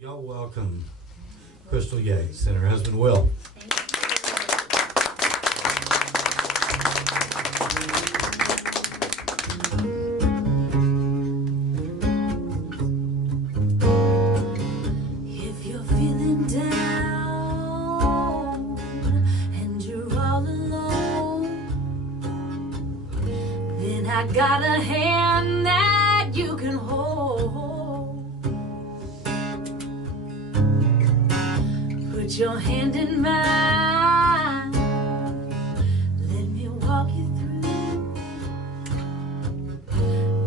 Y'all welcome Crystal Yates and her husband Will. If you're feeling down and you're all alone, then I got a hand that you can hold. Put your hand in mine, let me walk you through.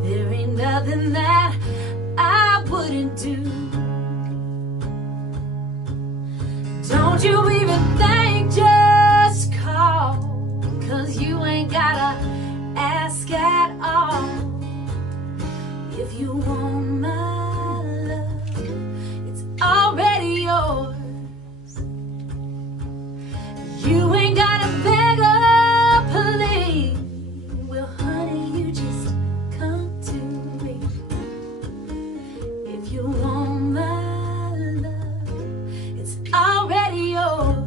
There ain't nothing that I wouldn't do. Don't you even think, just call, 'cause you ain't gotta ask at all. If you want my love, it's already yours. You ain't gotta beg or plead. Well, honey, you just come to me. If you want my love, it's already yours.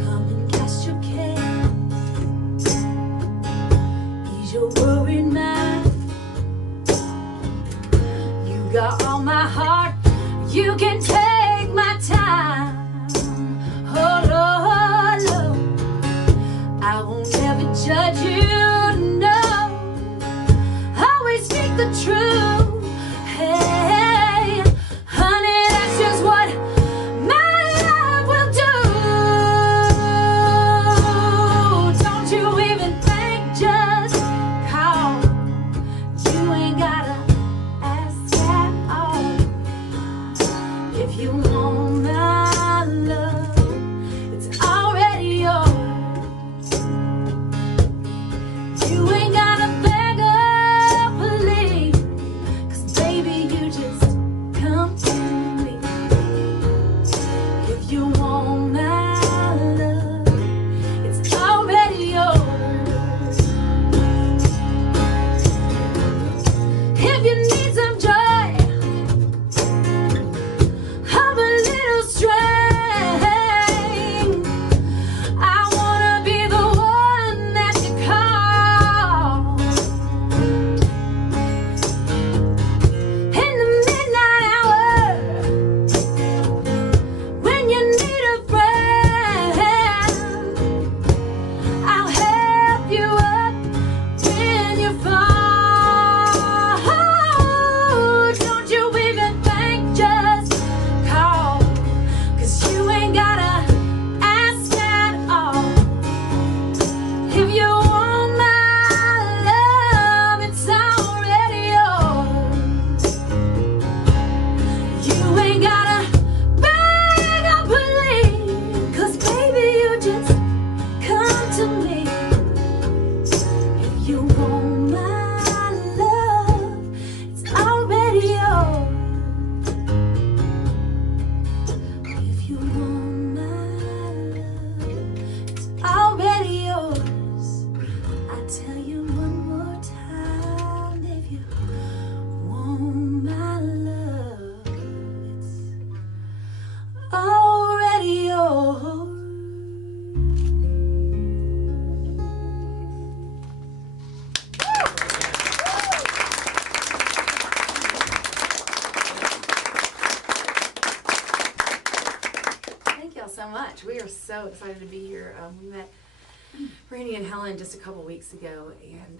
Come and cast your cares, ease your worried mind. You got all my heart, you can take my time. Oh Lord, Lord, I won't ever judge you, no. Always speak the truth. Hey, honey, that's just what my love will do. Don't you even think, just call. You ain't gotta ask at all. If you want my love, it's already yours. You ain't gotta beg or plead, 'cause baby, you just come to me. If you want my love, it's already yours. If you need some joy, have a little strength, I wanna be the one that you call. In the midnight hour, when you need a friend, I'll help you up when you fall. Don't you even think, just call, 'cause you ain't gotta ask at all. If you want my love, it's already yours. You ain't gotta beg or plead, 'cause baby, you just come to me. If you want my love, it's already yours. If you want my love, it's already yours. I tell you one more time, if you want my love, it's already yours. Thank y'all so much. We are so excited to be here. We met Randy and Helen just a couple weeks ago, and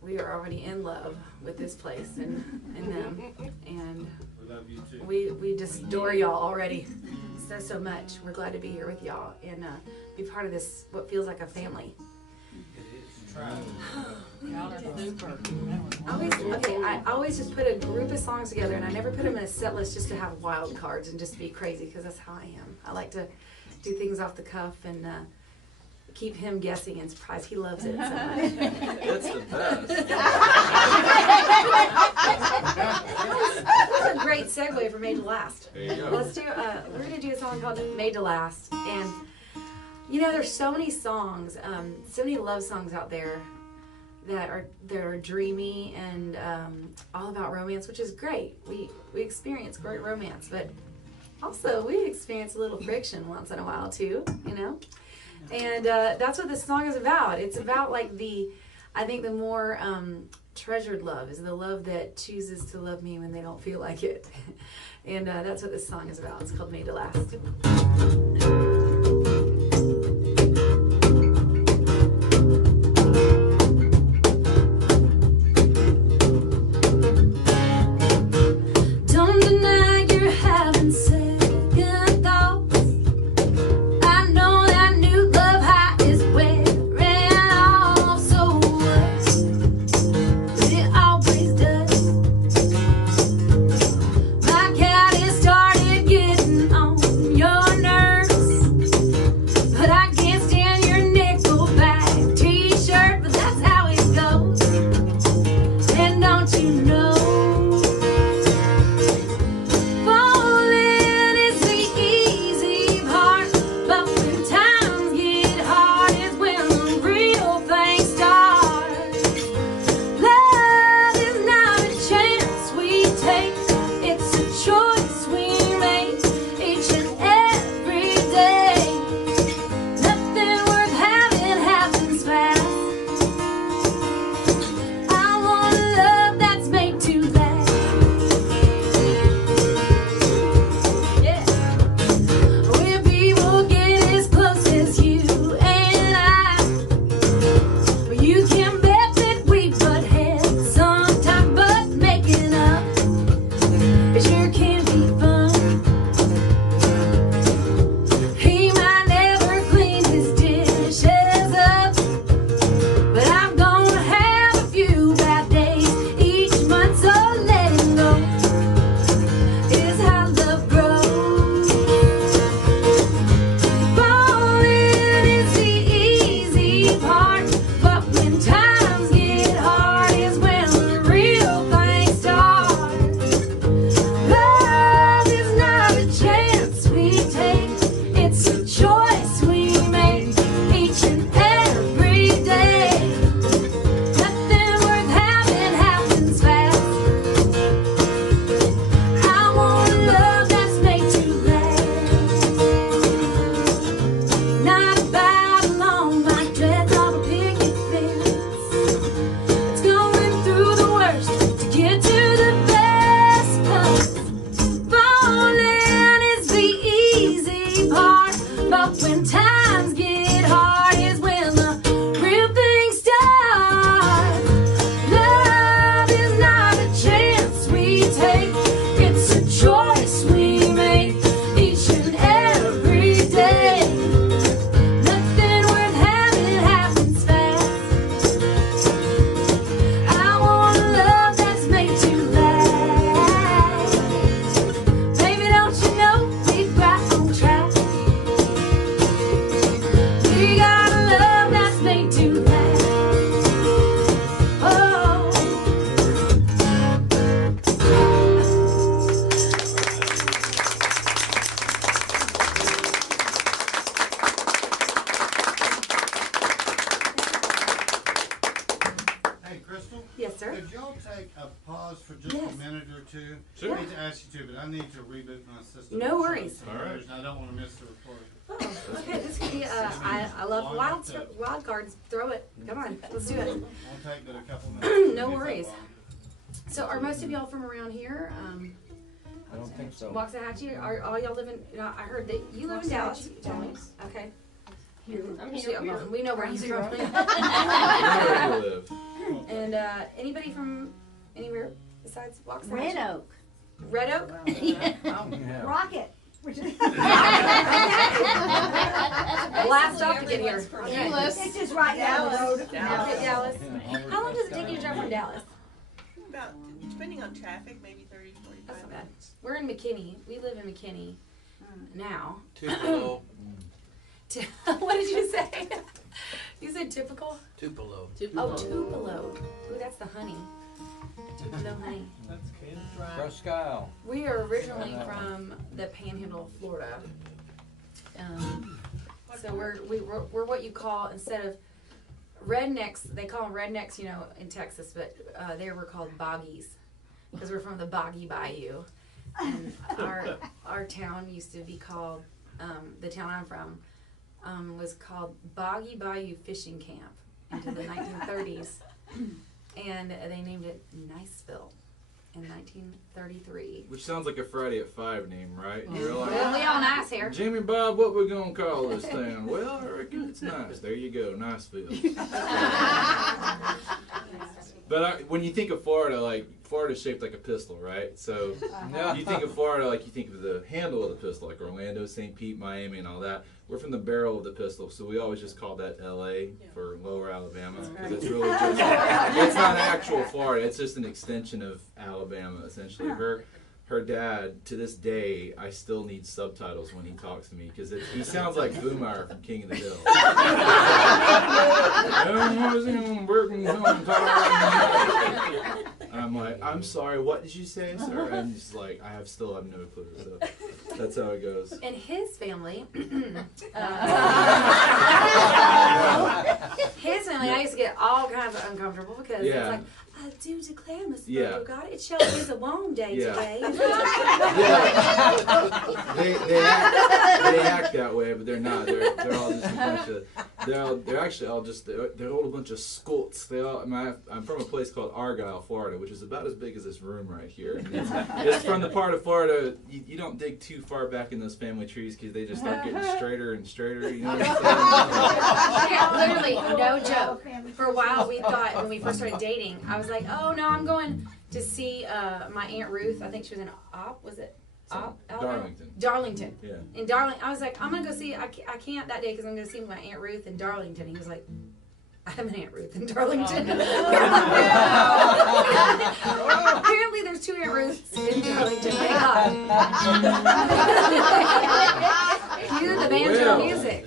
we are already in love with this place and them. And We love you too. we just adore y'all already so much. We're glad to be here with y'all and be part of this, what feels like a family. I always just put a group of songs together, and I never put them in a set list just to have wild cards and just be crazy, because that's how I am. I like to do things off the cuff and keep him guessing and surprised. He loves it so much. It's the best. That was a great segue for Made to Last. There you go. Let's do. We're gonna do a song called Made to Last, and you know, there's so many songs, so many love songs out there that are dreamy and all about romance, which is great. We experience great romance, but also we experience a little friction once in a while too, you know. And that's what this song is about. It's about like I think the more treasured love is the love that chooses to love me when they don't feel like it. And that's what this song is about. It's called Made to Last. Sure. I hate to ask you to, but I need to reboot my system. No worries. All right. And I don't want to miss the recording. Oh, okay, this could be, I love wild cards. Throw it. Come on, let's do it. Won't take but a couple minutes. No worries. So are most of y'all from around here? I don't think so. Waxahachie, are all y'all living, I heard that you live in Dallas. Dallas. Okay. I'm So, here. we know where you're from. Where you live. And anybody from anywhere besides Waxahachie? Red Oak. Red Oak? Yeah. Rocket. Last stop to get here. Okay. It's just right down the road. Okay, Dallas. How long does it take you to drive from Dallas? About, depending on traffic, maybe 30, 45 That's not bad. minutes. We're in McKinney. We live in McKinney now. Tupelo. What did you say? You said typical? Tupelo. Oh, Tupelo. Ooh, that's the honey. Tupelo honey. Presque Isle. We are originally from the Panhandle of Florida. So we're what you call, instead of rednecks, they call them rednecks, you know, in Texas, but they were called boggies because we're from the Boggy Bayou. And our town used to be called, the town I'm from, was called Boggy Bayou Fishing Camp into the 1930s. And they named it Niceville in 1933. Which sounds like a Friday at 5 name, right? You're Well, like, we all nice here. Jimmy Bob, what we gonna call this town? Well, I reckon it's nice. There you go, Niceville. But when you think of Florida, like, Florida's shaped like a pistol, right? So you think of Florida like you think of the handle of the pistol, like Orlando, St. Pete, Miami, and all that. We're from the barrel of the pistol, so we always just call that L.A. for Lower Alabama, because it's really just, it's not actual Florida, it's just an extension of Alabama, essentially. Her dad, to this day, I still need subtitles when he talks to me, because he sounds like Boomhauer from King of the Hill. I'm like, I'm sorry, what did you say, sir? And he's like, I still have no clue. So that's how it goes. And his family, I used to get all kinds of uncomfortable because it's like, I do declare, Miss Virgo God, it shall is a warm day today. They act that way, but they're not. They're all just a bunch of. They're actually all just. They're all a bunch of scolts. I'm from a place called Argyle, Florida, which is about as big as this room right here. And it's from the part of Florida you don't dig too far back in those family trees because they just start getting straighter and straighter. You know what I'm saying? Yeah, literally, no joke. For a while, we thought when we first started dating, I was like, oh no, I'm going to see my Aunt Ruth. I think she was in Darlington. Yeah. In Darlington, I was like, I'm gonna go see. I can't that day because I'm gonna see my Aunt Ruth in Darlington. He was like, I have an Aunt Ruth in Darlington. Apparently, there's 2 Aunt Ruths in Darlington. Thank God. Cue the banjo music.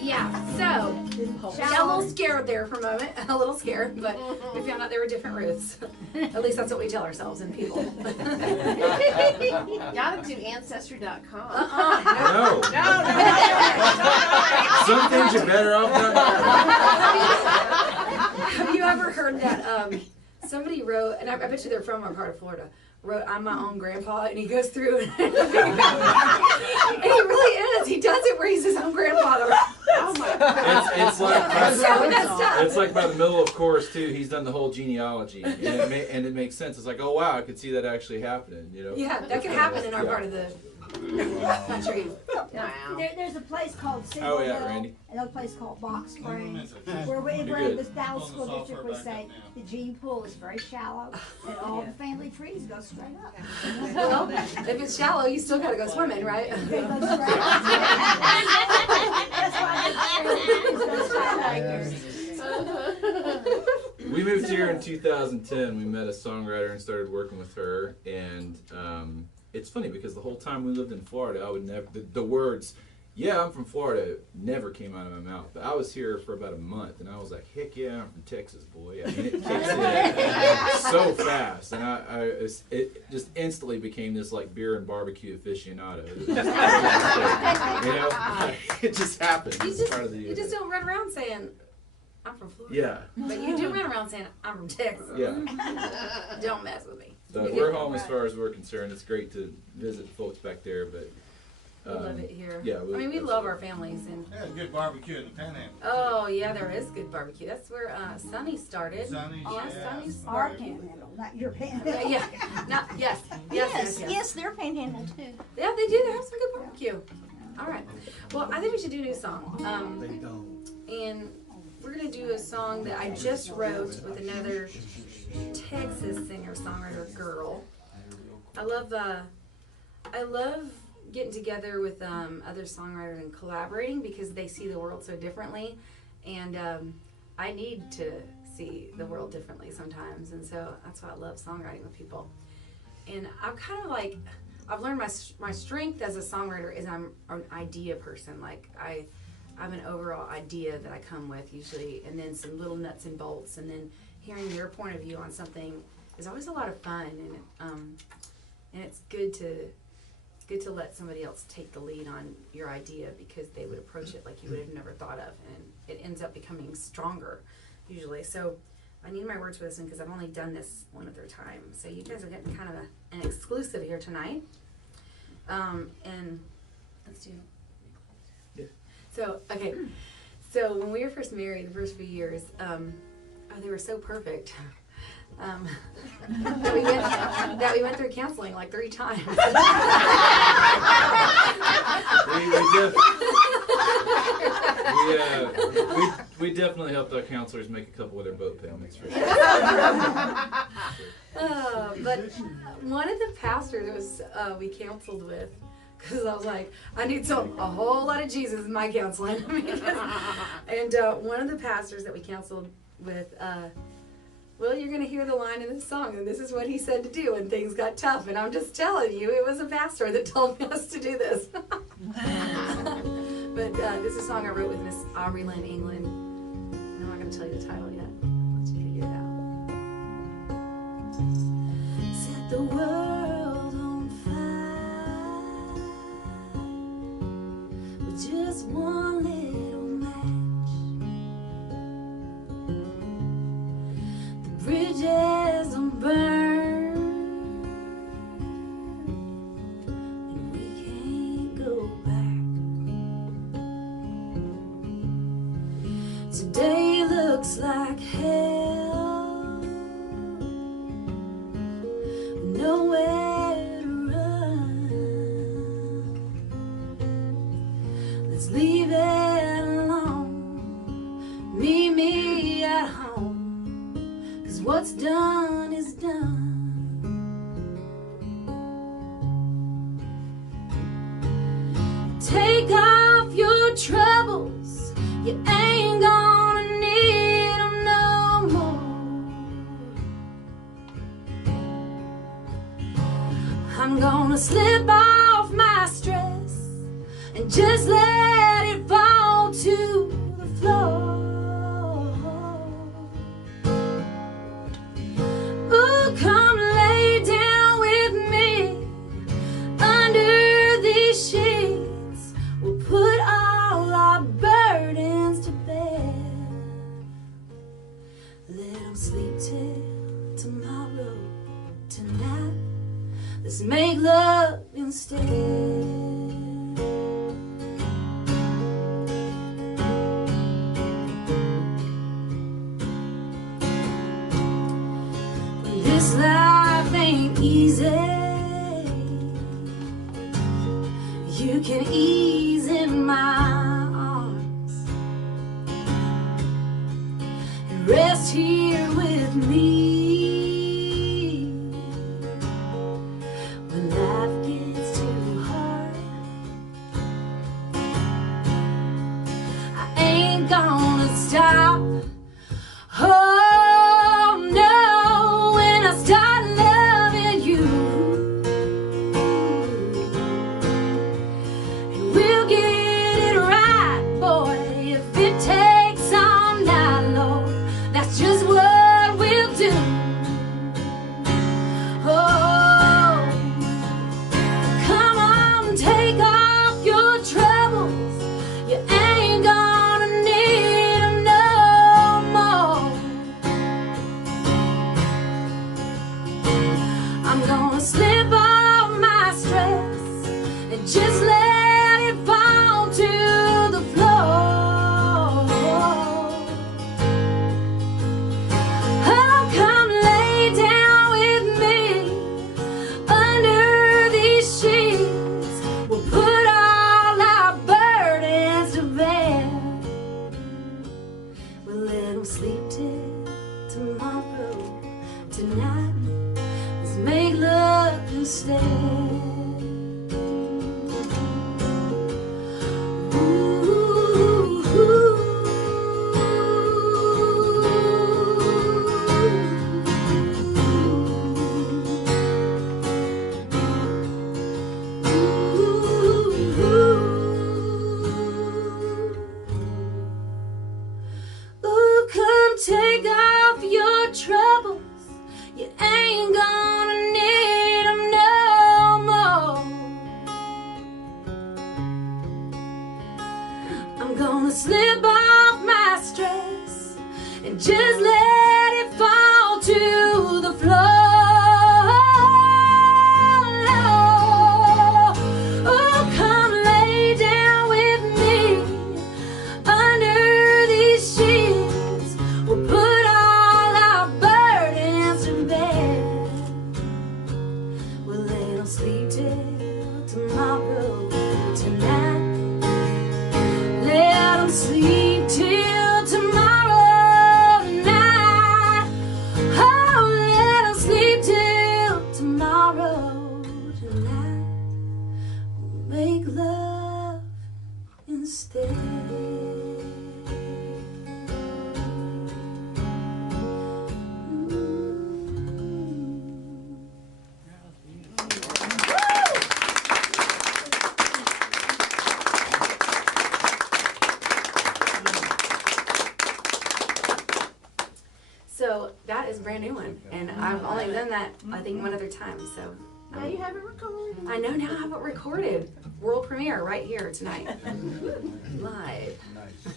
Yeah, so got a little scared there for a moment, a little scared, but we found out they were different Ruths. At least that's what we tell ourselves and people. Gotta do Ancestry.com. No. Some things you're better off not. Have you ever heard that somebody wrote, and I bet you they're from our part of Florida, wrote, I'm my own grandpa, and he goes through and he really is. He does it where he's his own grandfather. Oh my God. It's like by the middle of course too. He's done the whole genealogy, and it makes sense. It's like, oh wow, I could see that actually happening. You know? Yeah, that could happen in our part of the country. Wow. There's a place called Oh yeah, Singleville, Randy. another place called Box Springs, where in good. the Dallas School District we say the gene pool is very shallow and all the family trees go straight up. Well, if it's shallow, you still gotta go swimming, right? They go straight up. That's why We moved here in 2010. We met a songwriter and started working with her, and it's funny because the whole time we lived in Florida, I would never the words, yeah, I'm from Florida, never came out of my mouth. But I was here for about a month, and I was like, heck yeah, I'm from Texas, boy. I mean, it kicks in so fast, and it just instantly became this like beer and barbecue aficionado. It just happened. It's part of the You just don't run around saying, I'm from Florida. Yeah. But you do run around saying, I'm from Texas. Yeah. Don't mess with me. But we're home as far as we're concerned. It's great to visit folks back there, but We love it here. Yeah, we love our families. And There's good barbecue in the Panhandle. oh yeah, there is good barbecue. That's where Sonny started. Sonny's, Yeah, yeah. Sonny's Our barbecue. panhandle, not your panhandle. Yeah, not yes. Yes, they're panhandle too. Yeah, they do. They have some good barbecue. All right. Well, I think we should do a new song. And we're gonna do a song that I just wrote with another Texas singer-songwriter girl. I love getting together with other songwriters and collaborating because they see the world so differently, and I need to see the world differently sometimes, and so that's why I love songwriting with people. And I'm kind of like, I've learned my strength as a songwriter is I'm an idea person. Like I have an overall idea that I come with usually, and then some little nuts and bolts, and then hearing your point of view on something is always a lot of fun, and it's good to it's good to let somebody else take the lead on your idea because they would approach it like you would have never thought of, and it ends up becoming stronger usually. So I need my words for this one because I've only done this one other time. So you guys are getting kind of an exclusive here tonight. And let's do it. Yeah. So, okay. So when we were first married, the first few years, they were so perfect. That we went through counseling like 3 times. We definitely helped our counselors make a couple of their boat payments for sure. But one of the pastors was we counseled with, because I was like, I need a whole lot of Jesus in my counseling. And one of the pastors that we counseled with, well, you're going to hear the line in this song, and this is what he said to do when things got tough. And I'm just telling you, it was a pastor that told us to do this. But this is a song I wrote with Miss Amarillo in England. I'm not going to tell you the title yet. I'll let you figure it out. Set the world on fire with just one little match. The bridges don't burn, and we can't go back. Today looks like hell, nowhere to run. Let's leave it alone, meet me at home, 'cause what's done is done. Take off your troubles, you ain't gonna need them no more. I'm gonna slip off my stress and just let it fall to the floor. Ooh, come lay down with me under these sheets. We'll put all our burdens to bed. Let them sleep till tomorrow. Tonight, let's make love instead. This life ain't easy. You can ease in my arms and rest here with me. When life gets too hard, I ain't gonna stop. Oh no, when I start loving you, and we'll get it right, boy, if it takes all night, Lord, that's just what we'll do. Oh, come on, take off your troubles, you ain't gonna need them no more. I'm gonna slip off my stress and just let it fall to the floor. Oh, come lay down with me under these sheets. We'll put all our burdens to bed. We'll let them sleep till tomorrow. Tonight, let's make love instead. Ooh, come take off your troubles. You ain't gonna need them no So that is a brand new one, and I've only done that I think one other time. So Now you have it recorded. I know now I have it recorded. World premiere right here tonight, live Nice.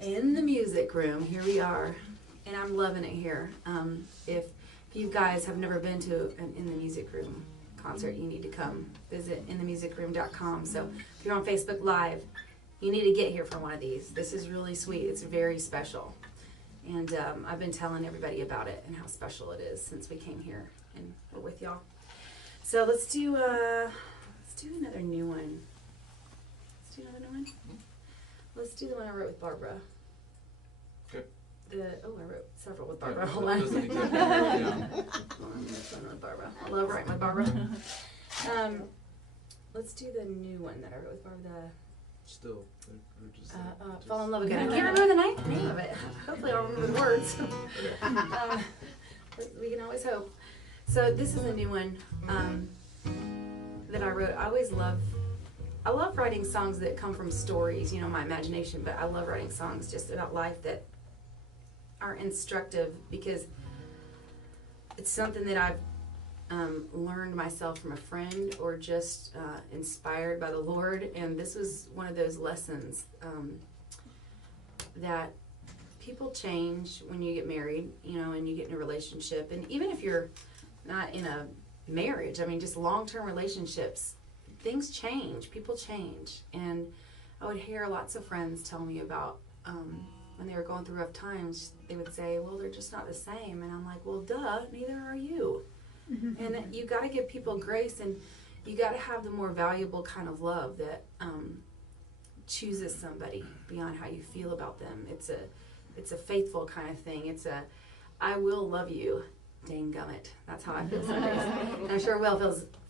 in the music room. Here we are, and I'm loving it here. If you guys have never been to an In the Music Room concert, you need to come visit inthemusicroom.com. So if you're on Facebook Live, you need to get here for one of these. This is really sweet. It's very special. And I've been telling everybody about it and how special it is since we came here and we're with y'all. So let's do another new one. Let's do another new one. Let's do the one I wrote with Barbara. Okay. I wrote several with Yeah, Barbara. that Hold on. doesn't exactly- yeah. Hold on, this one with Barbara. I love writing with Barbara. Let's do the new one that I wrote with Barbara. Still, we're just, Fall in Love Again. I can't remember the name of it. Hopefully I'll remember the words. We can always hope. So this is a new one that I wrote. I love writing songs that come from stories, my imagination, but I love writing songs just about life that are instructive because it's something that I've learned myself from a friend or just inspired by the Lord. And this was one of those lessons that people change when you get married, and you get in a relationship. And even if you're not in a marriage, just long-term relationships, things change, people change. And I would hear lots of friends tell me about when they were going through rough times, they would say, well, they're just not the same. And I'm like, well, duh, neither are you. And you got to give people grace, and you got to have the more valuable kind of love that chooses somebody beyond how you feel about them. It's a faithful kind of thing. It's a, I will love you, dang gummit. That's how I feel some days. And I'm sure Will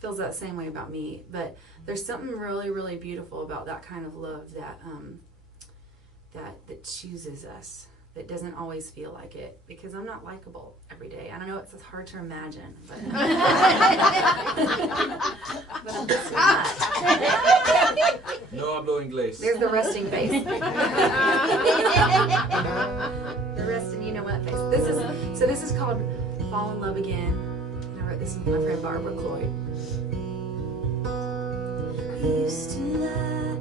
feels that same way about me. But there's something really, really beautiful about that kind of love that that chooses us. That doesn't always feel like it, because I'm not likable every day. I don't know, it's hard to imagine, but, but I'm just not. No hablo inglés. There's the resting face. The resting, you know what face. This is called Fall in Love Again. And I wrote this with my friend Barbara Cloyd. We used to lie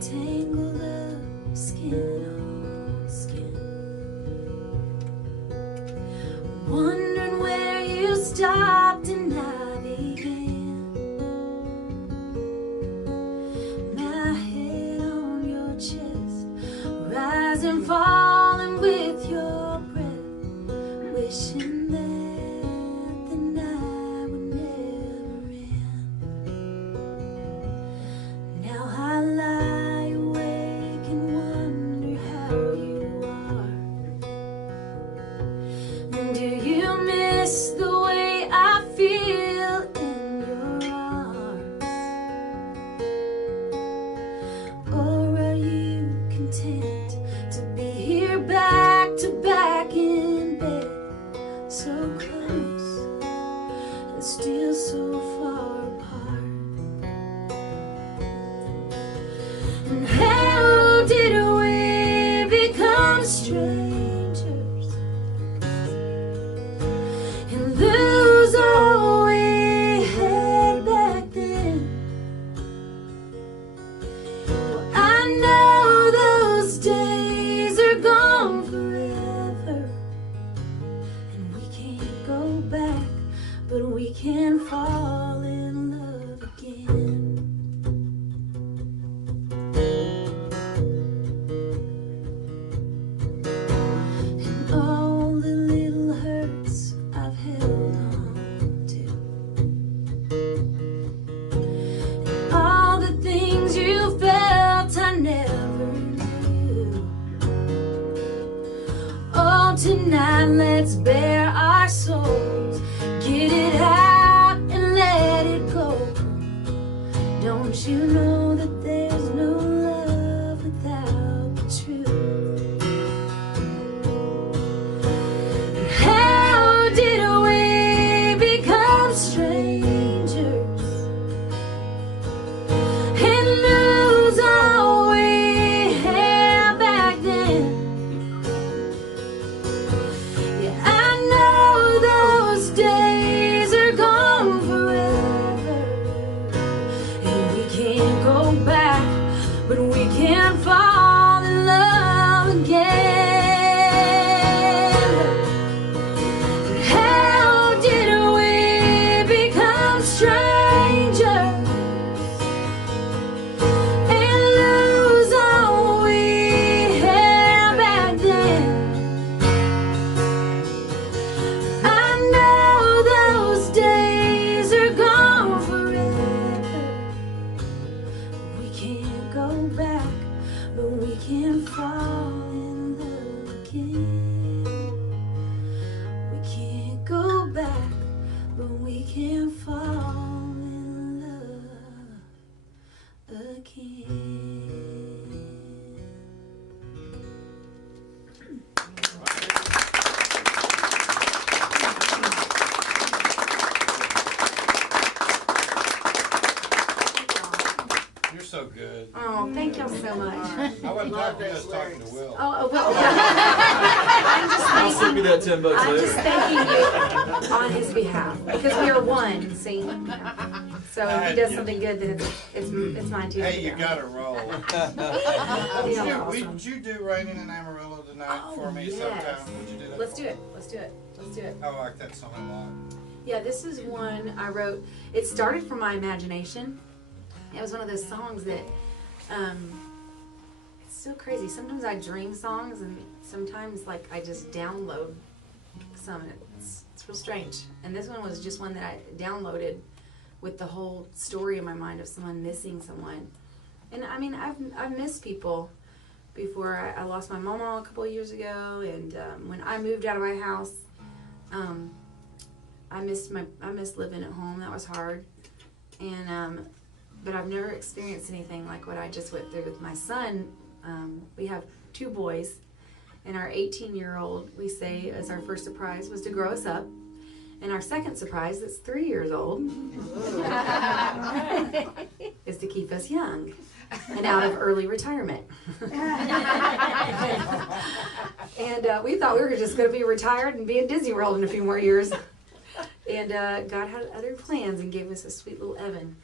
tangled up, skin on skin, wondering where you stopped and I began. My head on your chest, rising, falling with your breath, wishing that the night would never end. Now I lie awake and wonder how you are. Do you miss the way I feel in your arms? Or are you content to be here back to back in bed, so close and still so far apart? And how did we become strangers and lose all we had back then? Well, I know those days are gone forever, and we can't go back, but we can fall in love again. And all the little hurts I've held on to, and all the things you felt I never knew. Oh, tonight let's bare our souls, get it out and let it go. Don't you know that there's no love without the truth? How did we become strangers and lose all we had back then? so good. Oh, thank y'all so much. I wasn't talking to you, I was talking to Will. Oh, well, I'll send me that $10 I'm later. just thanking you on his behalf because we are one. See, so if he does something good, then it's mine too. Hey, you gotta roll. Yeah, Would you do Raining in Amarillo tonight for me yes. sometime? Would you do that? Let's for do me? it. Let's do it. Let's do it. I like that song a lot. Yeah, this is one I wrote. It started from my imagination. It was one of those songs that, it's so crazy. Sometimes I dream songs, and sometimes like I just download some. And it's real strange. And this one was just one that I downloaded with the whole story in my mind of someone missing someone. And I mean, I've missed people before. I lost my mama a couple of years ago, and when I moved out of my house, I missed living at home. That was hard, and but I've never experienced anything like what I just went through with my son. We have 2 boys, and our 18-year-old, we say, as our first surprise was to grow us up, and our second surprise, that's 3 years old, is to keep us young and out of early retirement. And we thought we were just going to be retired and be in Disney World in a few more years. And God had other plans and gave us a sweet little Evan.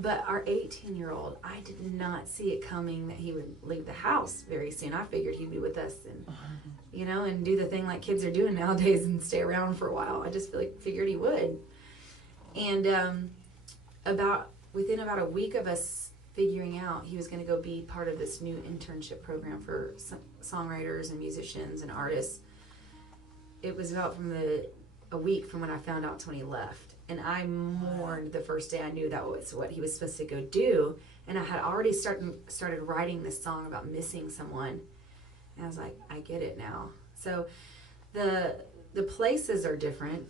But our 18-year-old, I did not see it coming that he would leave the house very soon. I figured he'd be with us and, and do the thing like kids are doing nowadays and stay around for a while. I just figured he would. And within about a week of us figuring out he was going to go be part of this new internship program for songwriters and musicians and artists, it was about a week from when I found out to when he left. And I mourned the first day I knew that was what he was supposed to go do. And I had already started writing this song about missing someone. And I was like, I get it now. So the places are different,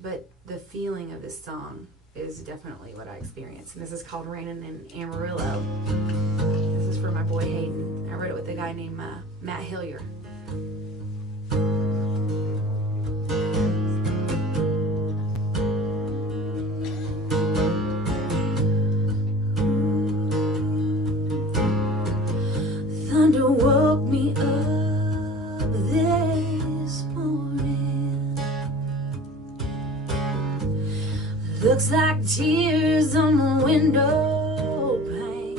but the feeling of this song is definitely what I experienced. And this is called Raining in Amarillo. This is for my boy Hayden. I wrote it with a guy named Matt Hillier. Thunder woke me up this morning. Looks like tears on the window pane.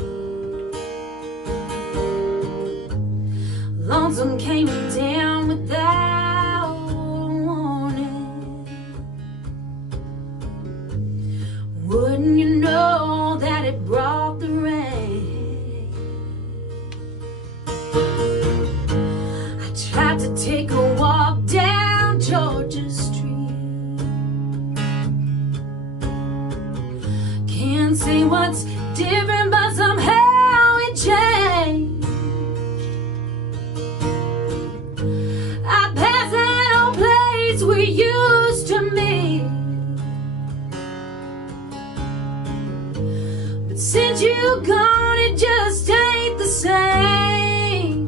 Lonesome came down without warning. Wouldn't you know that it brought the rain? I tried to take a walk down Georgia Street. Can't say what's different, but somehow it changed. I passed that old place we used to meet, but since you gone, it just ain't the same.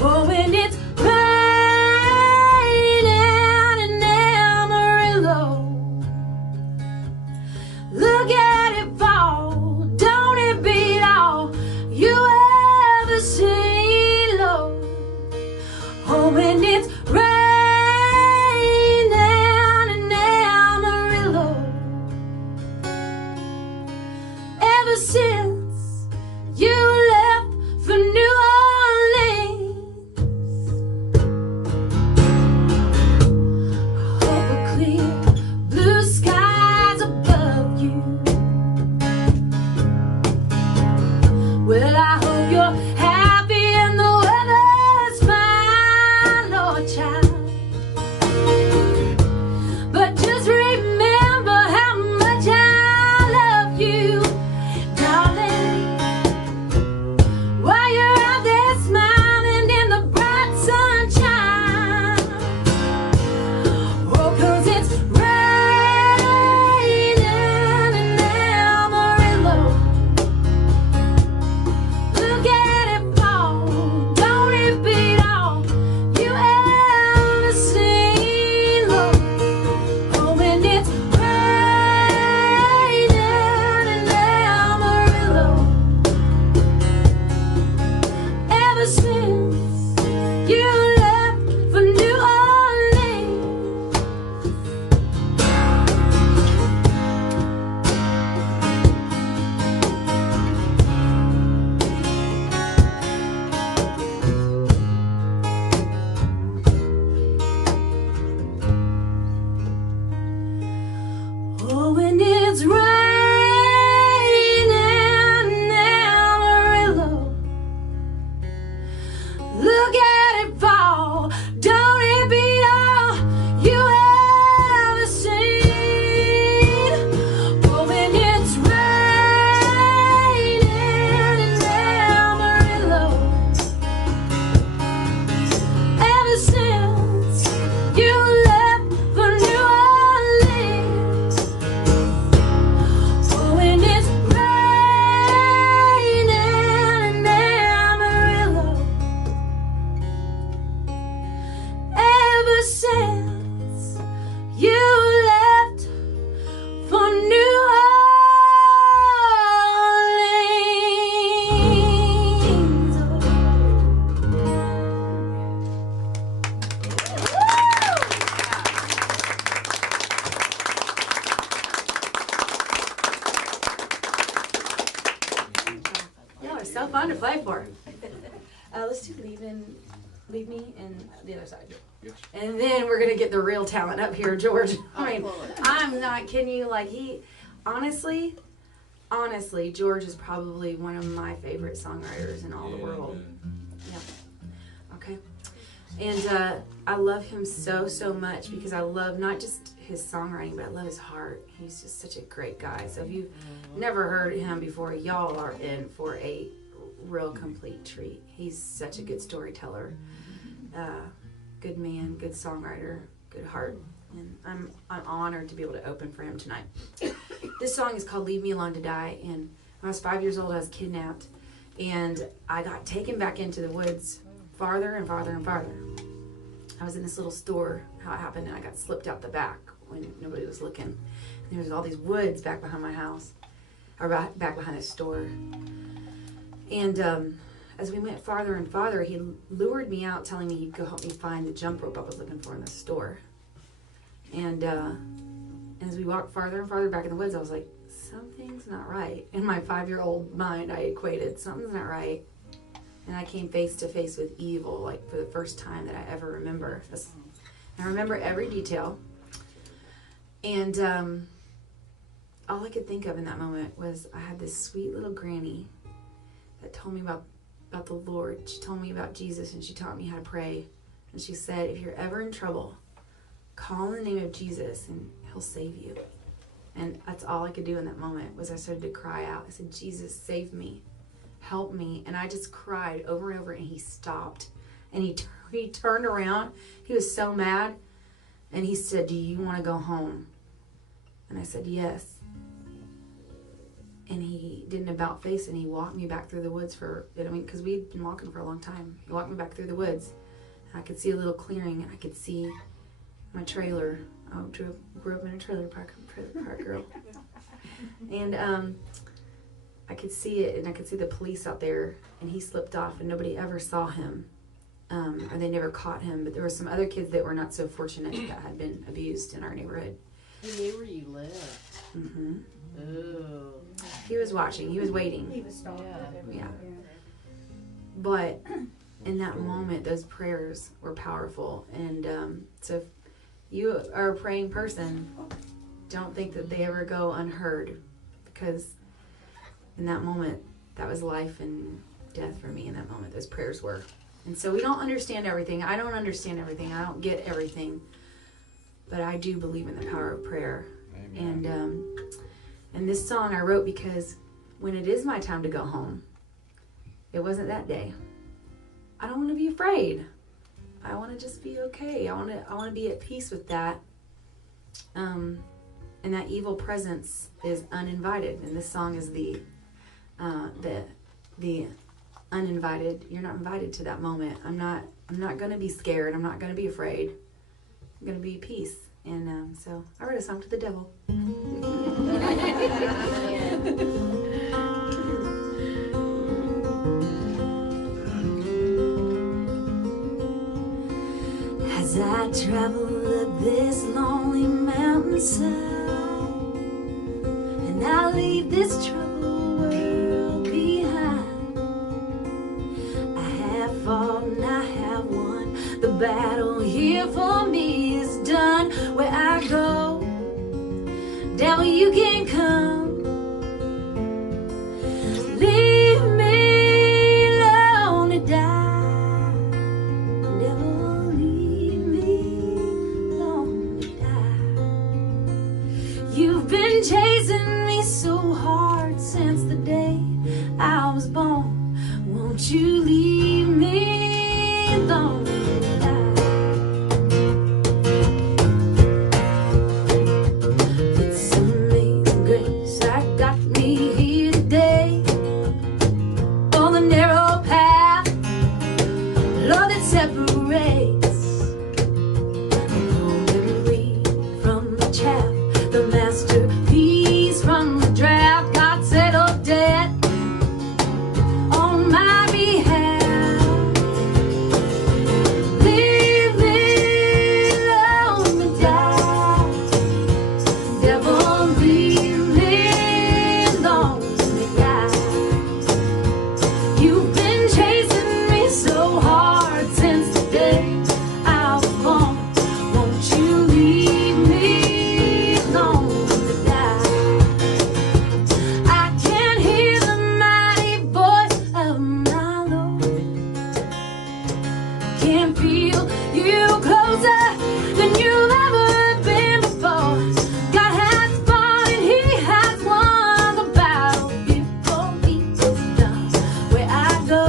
Oh, and it's raining in Amarillo. Look at it fall, don't it beat all you ever seen, Lord? Oh, and it's raining in Amarillo. Ever since you left for New Orleans, I hope a clear blue skies above you. Well, I hope you're happy and the weather's fine, Lord child. Ever since you left for New Orleans, oh, when it's raining in Amarillo, look at it fall. Don't it be all you ever seen? Oh, when it's raining in Amarillo, ever since you left for New Orleans. Oh, when it's raining in Amarillo, ever since you left for New Y'all are so fun to play for. Let's do Leave Me and the other side. Yes. And then we're gonna get the real talent up here, George. I mean, I'm not kidding you. Like honestly, George is probably one of my favorite songwriters in all the world. Yeah. Okay. And I love him so much because I love not just his songwriting, but I love his heart. He's just such a great guy. So if you've never heard him before, y'all are in for a real complete treat. He's such a good storyteller, good man, good songwriter, good heart. And I'm honored to be able to open for him tonight. This song is called Leave Me Alone to Die. And when I was 5 years old, I was kidnapped. And I got taken back into the woods farther and farther and farther. I was in this little store, how it happened, and I got slipped out the back when nobody was looking. And there was all these woods back behind my house, or back behind the store. And as we went farther and farther, he lured me out, telling me he'd go help me find the jump rope I was looking for in the store. And as we walked farther and farther back in the woods, I was like, something's not right. In my 5-year-old mind, I equated, something's not right. And I came face to face with evil, like for the first time that I ever remember. I remember every detail. And all I could think of in that moment was I had this sweet little granny that told me about the Lord. She told me about Jesus, and she taught me how to pray. And she said, if you're ever in trouble, call in the name of Jesus and he'll save you. And that's all I could do in that moment was I started to cry out. I said, Jesus, save me. Help me. And I just cried over and over, and he stopped. And he turned around. He was so mad. And he said, do you want to go home? And I said, yes. And he did an about face, and he walked me back through the woods because we'd been walking for a long time. He walked me back through the woods. And I could see a little clearing, and I could see my trailer. I grew up in a trailer park girl. And I could see it, and I could see the police out there, and he slipped off, and nobody ever saw him, or they never caught him. But there were some other kids that were not so fortunate that had been abused in our neighborhood. He knew where you lived. Mm-hmm. Ooh. He was watching. He was waiting. He was stalking Yeah. But in that moment, those prayers were powerful. And so if you are a praying person, don't think that they ever go unheard, because in that moment, that was life and death for me in that moment. Those prayers were. And so we don't understand everything. I don't understand everything. I don't get everything. But I do believe in the power of prayer. Amen. And this song I wrote because when it is my time to go home, it wasn't that day. I don't want to be afraid. I want to just be okay. I want to be at peace with that. And that evil presence is uninvited. And this song is the uninvited. You're not invited to that moment. I'm not going to be scared. I'm not going to be afraid. I'm going to be at peace. And so I wrote a song to the devil. As I travel up this lonely mountainside, and I leave this troubled world behind. I have fought and I have won. The battle here for me is done. Where I go, devil, you can come. Leave me alone to die. Devil, leave me alone to die. You've been chasing me so hard since the day I was born. Won't you leave me alone to die? It's amazing grace I got me here today, on the narrow path, Lord, that separates the golden reed from the chaff, the masterpiece from the draft. God settled debt on my behalf. Leave me alone to die. Devil, leave me alone to die. You've been chasing me so hard since the day I was born. Won't you leave me alone to die? I can hear the mighty voice of my Lord. Can feel you closer than you've ever been before. God has fought and He has won the battle before me is done. Where I go,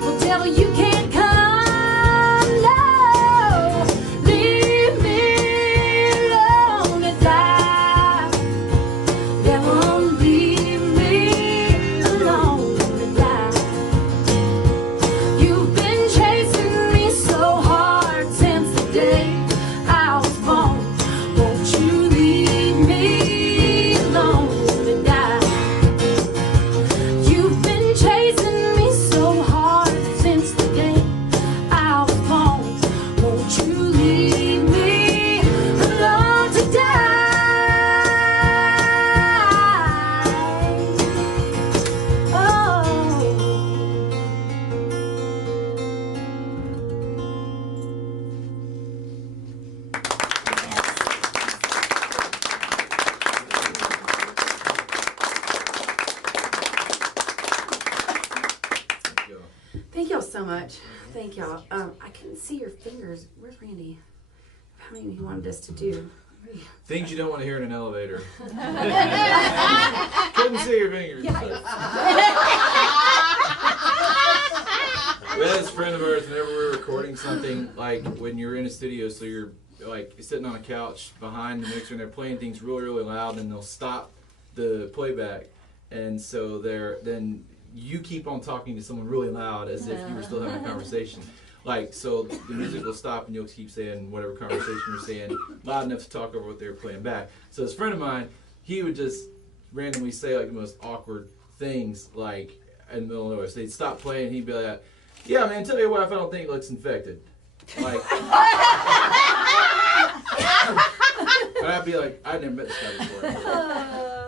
well, devil, you can't come. No, leave me alone to die. Devil, leave me alone to die. You've been chasing me so hard since the day I was born. Won't you leave me alone to die? You've been chasing me so hard since the day I was born. Won't you leave me alone to die? Oh. Go. Thank y'all so much. Thank y'all. I couldn't see your fingers. Where's Randy? How many he wanted us to do? Things you don't want to hear in an elevator. Couldn't see your fingers. We had this friend of ours, whenever we were recording something, like when you're in a studio, so you're like sitting on a couch behind the mixer and they're playing things really, really loud, and they'll stop the playback. And so then you keep on talking to someone really loud as if you were still having a conversation. Like, so the music will stop and you'll keep saying whatever conversation you're saying loud enough to talk over what they were playing back. So this friend of mine, he would just randomly say like the most awkward things, like in the middle of nowhere. So they'd stop playing and he'd be like, "Yeah, man, tell your wife I don't think it looks infected." Like, and I'd be like, "I've never met this guy before."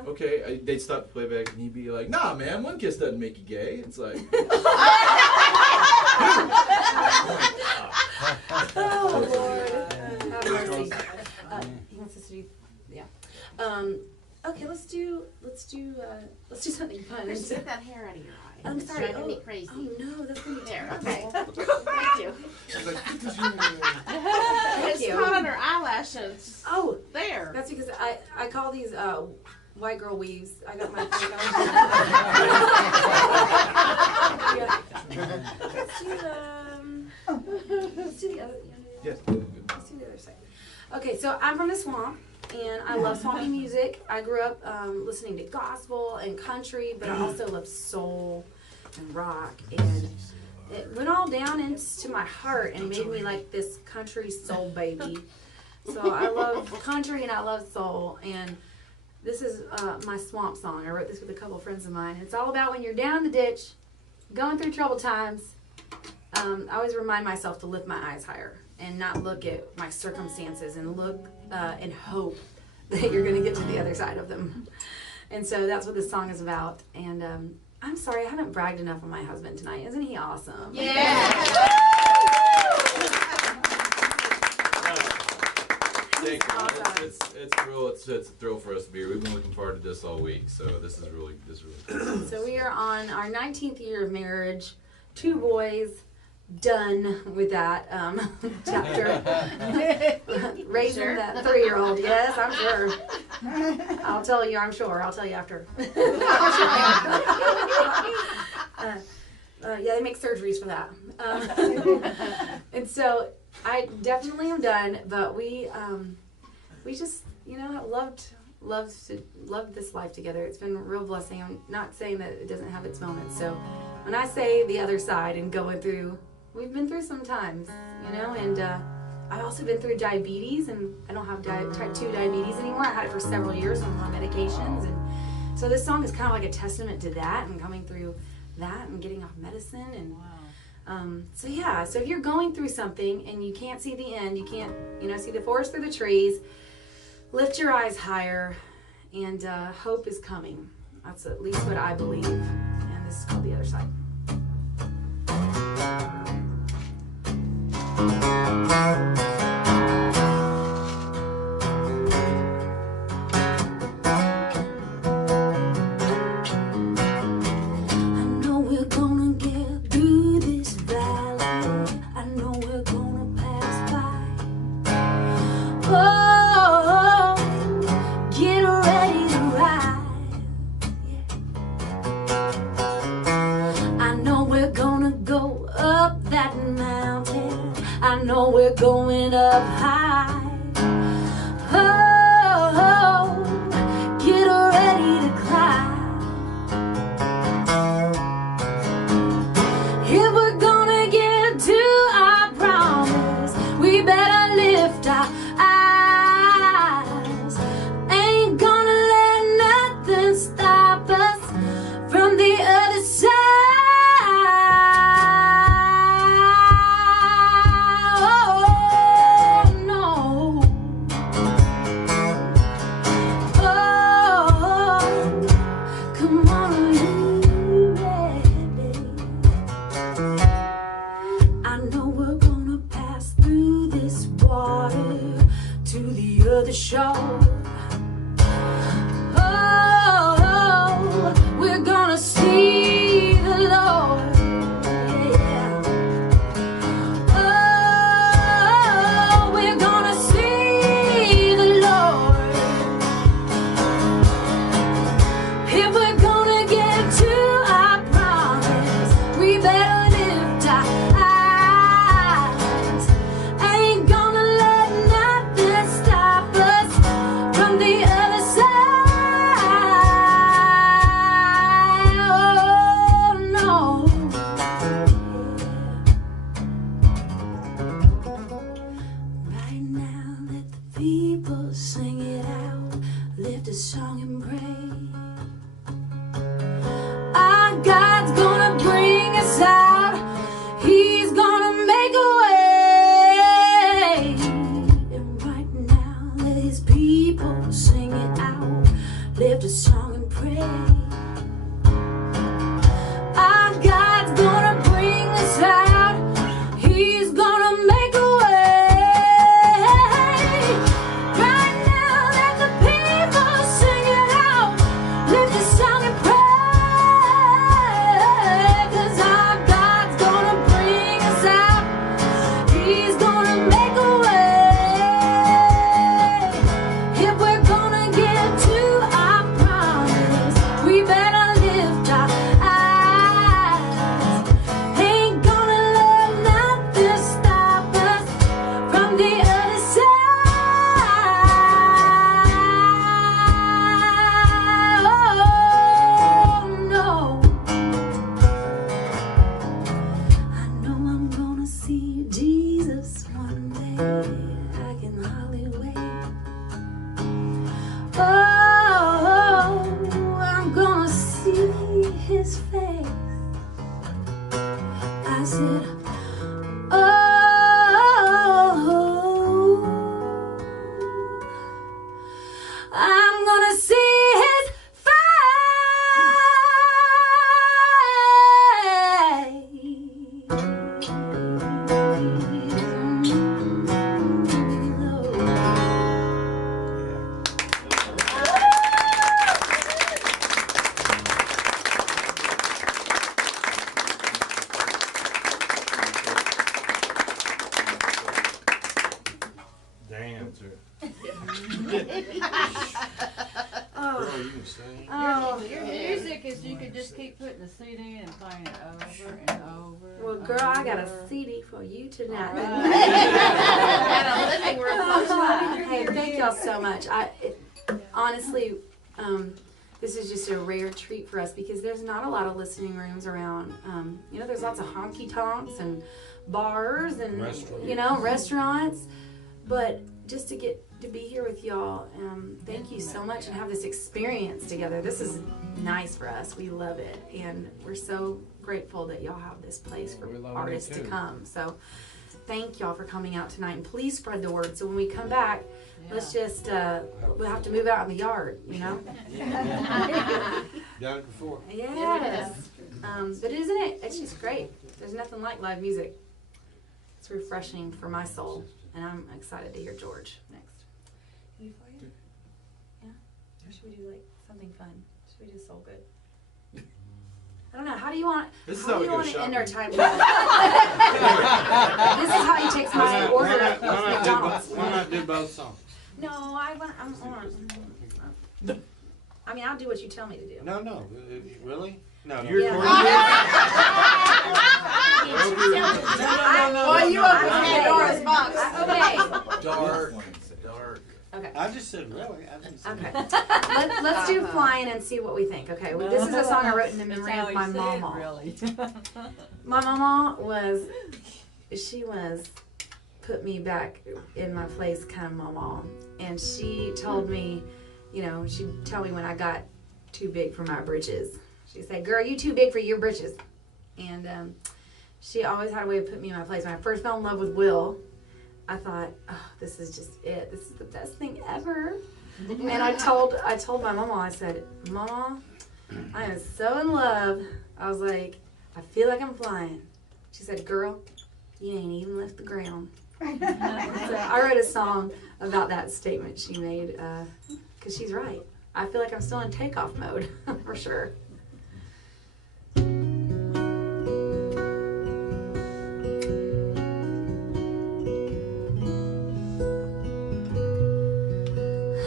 Okay, they'd stop the playback and he'd be like, "Nah, man, one kiss doesn't make you gay." It's like, Oh Lord, have mercy. He wants us to do, yeah. Okay, let's do something fun. Just get that hair out of your eye. I'm It's sorry. driving me crazy. Oh no, that's gonna be There, terrible. okay. Thank you. It's you. caught on her eyelashes. Oh, There. that's because I call these white girl weaves. I got my let's do the other. yes. Let's do the other side. Okay, so I'm from the swamp, and I love swampy music. I grew up listening to gospel and country, but I also love soul and rock, and it went all down into my heart and made me like this country soul baby. So I love country and I love soul, and this is my swamp song. I wrote this with a couple of friends of mine. It's all about when you're down in the ditch, going through troubled times. I always remind myself to lift my eyes higher. and not look at my circumstances and look and hope that you're going to get to the other side of them. And so that's what this song is about. And I'm sorry, I haven't bragged enough on my husband tonight. Isn't he awesome? Thank you. Awesome. It's a thrill for us to be here. We've been looking forward to this all week, so this is really cool. So we are on our 19th year of marriage, 2 boys, done with that chapter. Raising that 3-year-old, yes, I'm sure. I'll tell you, I'm sure. I'll tell you after. Yeah, they make surgeries for that. And so I definitely am done, but we just, loved this life together. It's been a real blessing. I'm not saying that it doesn't have its moments. So when I say the other side and going through, we've been through some times, and I've also been through diabetes, and I don't have type 2 diabetes anymore. I had it for several years on my medications, and so this song is kind of like a testament to that and coming through that and getting off medicine. And so if you're going through something and you can't see the end, you can't see the forest through the trees, lift your eyes higher, and hope is coming. That's at least what I believe. And this is called The Other Side. We're going up high. Oh, get ready to climb. If we're gonna get to our promise, we better lift our eyes. Ain't gonna let nothing stop us from the other side. The show. Oh, we're gonna see the Lord. Yeah. Oh, we're gonna see the Lord. If we're gonna get to our promise, we better lift our eyes. Ain't gonna let nothing stop from the other side. Oh no. Right now, let the people sing it out. Lift a song and pray. Our God's gonna bring us out. He's gonna make a way. And right now, let His people sing it out. Lift a song and pray. Our God's gonna bring us out. He's gonna make a way. Right now, let the people sing it out. Lift a song and pray. 'Cause our God's gonna bring us out. He's gonna make a way. If we're gonna get to our promise, we better lift our eyes. Ain't gonna let nothing stop us from the other side. Oh no. I know I'm gonna see Jesus one day. I can hardly wait. Oh, I'm gonna see His face. I said, oh, Oh, Girl, you can sing. oh. Your music is you could just keep putting the CD in and playing it over and over. Well, and girl, I got a over. CD for you tonight. At a living room function. Hey, thank y'all so much. Honestly, this is just a rare treat for us because there's not a lot of listening rooms around. There's lots of honky tonks and bars and restaurants, but just to get to be here with y'all, thank you so much and have this experience together. This is nice for us. We love it, and we're so grateful that y'all have this place for artists to come. So thank y'all for coming out tonight, and please spread the word. So when we come back, let's just we'll have to move out in the yard, Done it before. Yes. But isn't it? It's just great. There's nothing like live music. It's refreshing for my soul, and I'm excited to hear George next. Can you play it? Yeah. Or should we do like something fun? Should we do Soul Good? I don't know. How do you want? This is how how do we you go want to end shopping. our time? This is how he takes my order at McDonald's. Why not do both songs? No, I'm on. I mean, I'll do what you tell me to do. No. Really? No. You're Yeah. Boy, you opened Pandora's box. Okay. Dark. Okay. I just said really. I didn't say Okay. Let's do Flying and see what we think. Okay. Well, this is a song I wrote in the memory of my mama. Really. My mama put me back in my place kind of mama. And she told me, she'd tell me when I got too big for my britches. She'd say, girl, you too big for your britches. And she always had a way of putting me in my place. When I first fell in love with Will, I thought, oh, this is just it. This is the best thing ever. And I told my mama, I said, Mama, I am so in love. I was like, I feel like I'm flying. She said, girl, you ain't even left the ground. So I wrote a song about that statement she made, because she's right. I feel like I'm still in takeoff mode, for sure.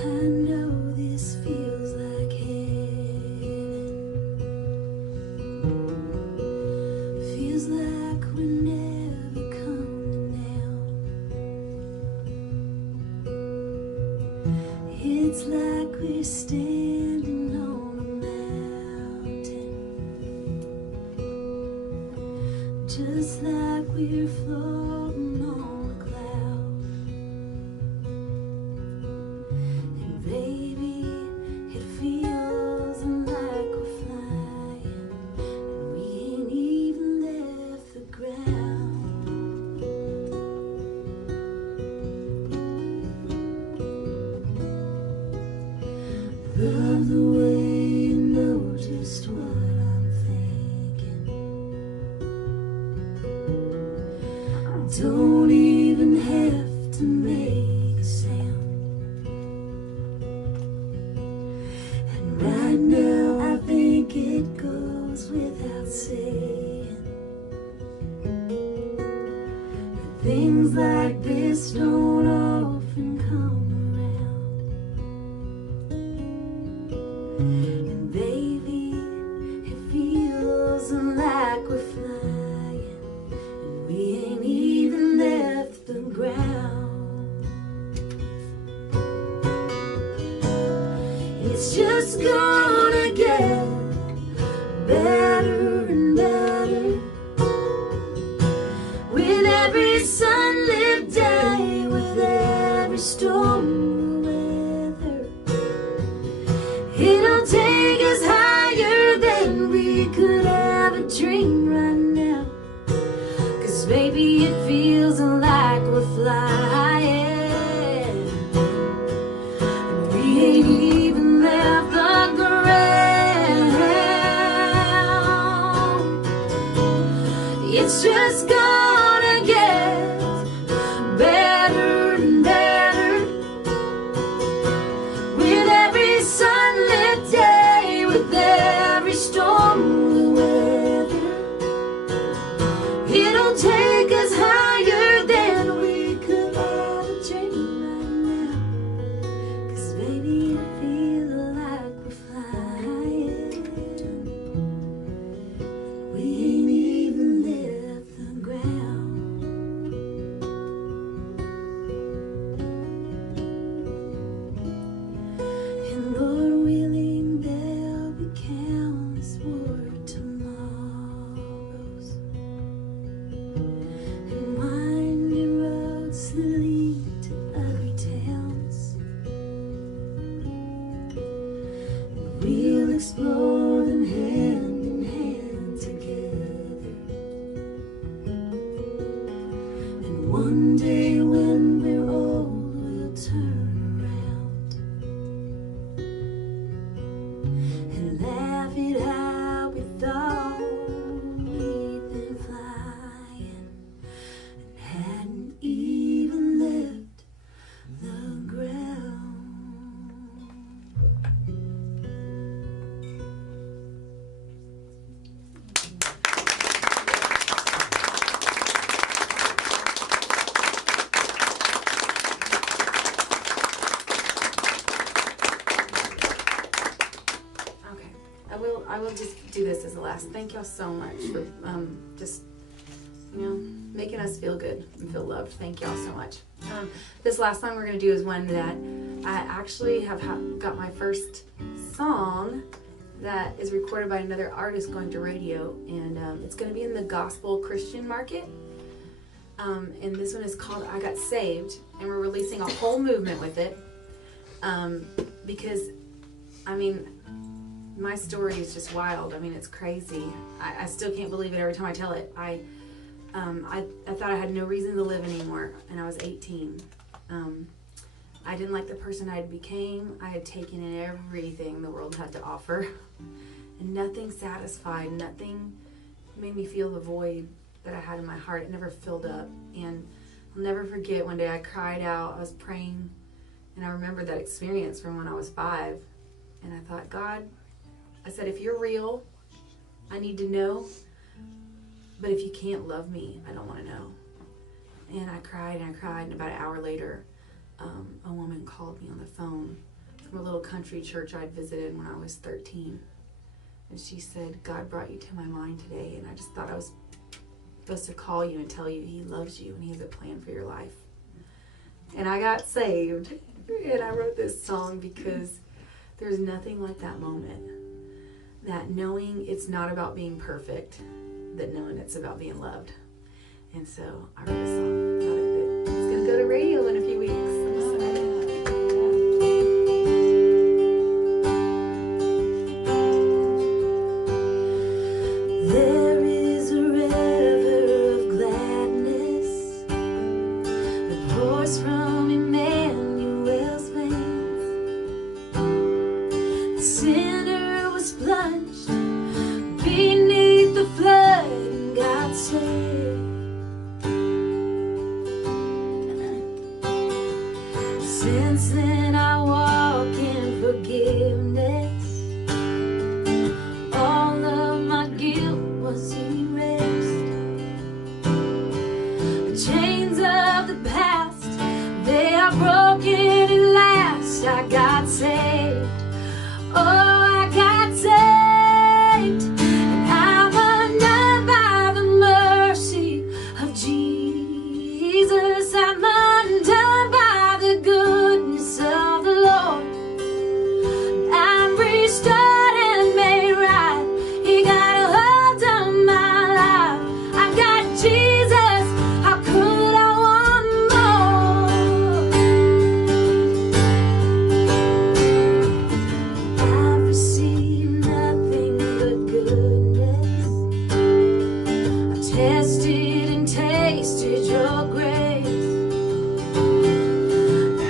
I know this feels like heaven. Feels like we're never coming down. It's like we're standing on a mountain, just like we're floating on a cloud. And baby, it feels like we're flying, and we ain't even left the ground. Love the way you know just what I'm thinking. Don't even have to make a sound. And right now I think it goes without saying, things like this don't often come around. And baby, it feels like we're flying, and we ain't even left the ground. It's just gonna get better and better with every sunlit day, with every storm weather. It'll take us higher than we could ever dream right now. 'Cause baby, it feels like we're flying, and we ain't even left the ground. It's just gonna get better and better with every sunlit day, with every storm weather. It'll take us higher than we could ever dream right now. will just do this as the last. Thank y'all so much for just, making us feel good and feel loved. Thank y'all so much. This last song we're going to do is one that I actually have got my first song that is recorded by another artist going to radio, and it's going to be in the gospel Christian market. And this one is called I Got Saved, and we're releasing a whole movement with it because, my story is just wild. It's crazy. I still can't believe it every time I tell it. I thought I had no reason to live anymore, and I was 18. I didn't like the person I had became. I had taken in everything the world had to offer, and nothing satisfied. Nothing made me feel the void that I had in my heart. It never filled up. And I'll never forget one day I cried out. I was praying, and I remember that experience from when I was 5. And I thought, God, I said, if you're real, I need to know. But if you can't love me, I don't want to know. And I cried and I cried, and about an hour later, a woman called me on the phone from a little country church I'd visited when I was 13. And she said, God brought you to my mind today, and I just thought I was supposed to call you and tell you he loves you and he has a plan for your life. And I got saved, and I wrote this song because there's nothing like that moment, that knowing it's not about being perfect, that knowing it's about being loved. And so I wrote a song about it. It's going to go to radio in a few weeks. I'm excited. There is a river of gladness that pours from Emmanuel's veins. The sinner was plunged beneath the flood and got saved. Since then I walk in forgiveness. All of my guilt was erased. The chains of the past, they are broken at last. I got saved. Oh, I got saved. And I'm undone by the mercy of Jesus. I'm undone by the goodness of the Lord. I'm restored and made right. He got a hold on my life. I got Jesus. How could I want more? I've received nothing but goodness. I tested and tasted your grace.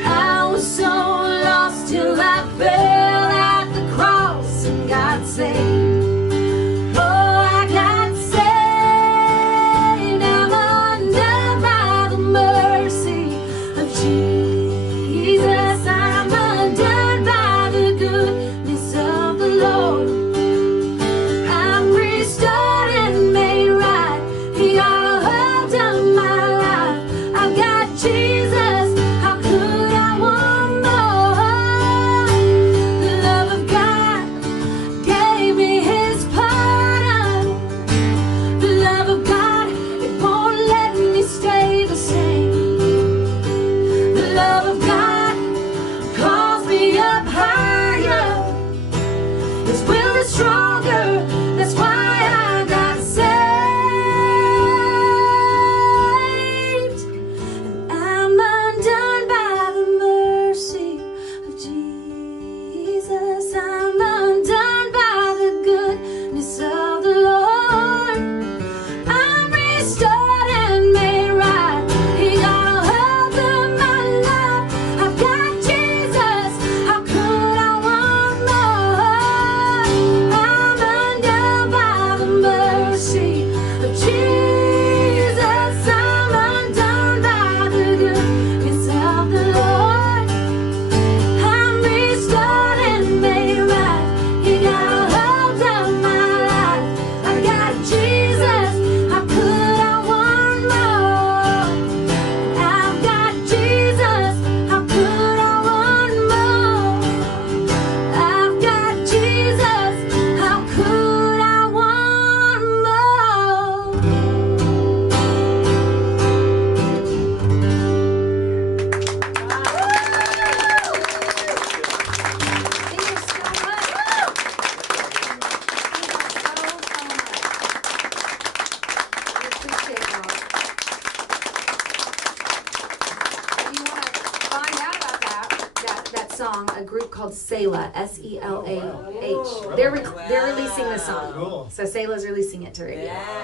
I was so lost till I fell at the cross and got saved. Oh, I got saved. I'm undone by the mercy of Jesus. I'm undone by the goodness of the Lord. I'm restored and made right. He got a hold on my life. song, a group called Selah, S-E-L-A-H. They're releasing the song. Cool. So Selah's releasing it to radio. Yeah.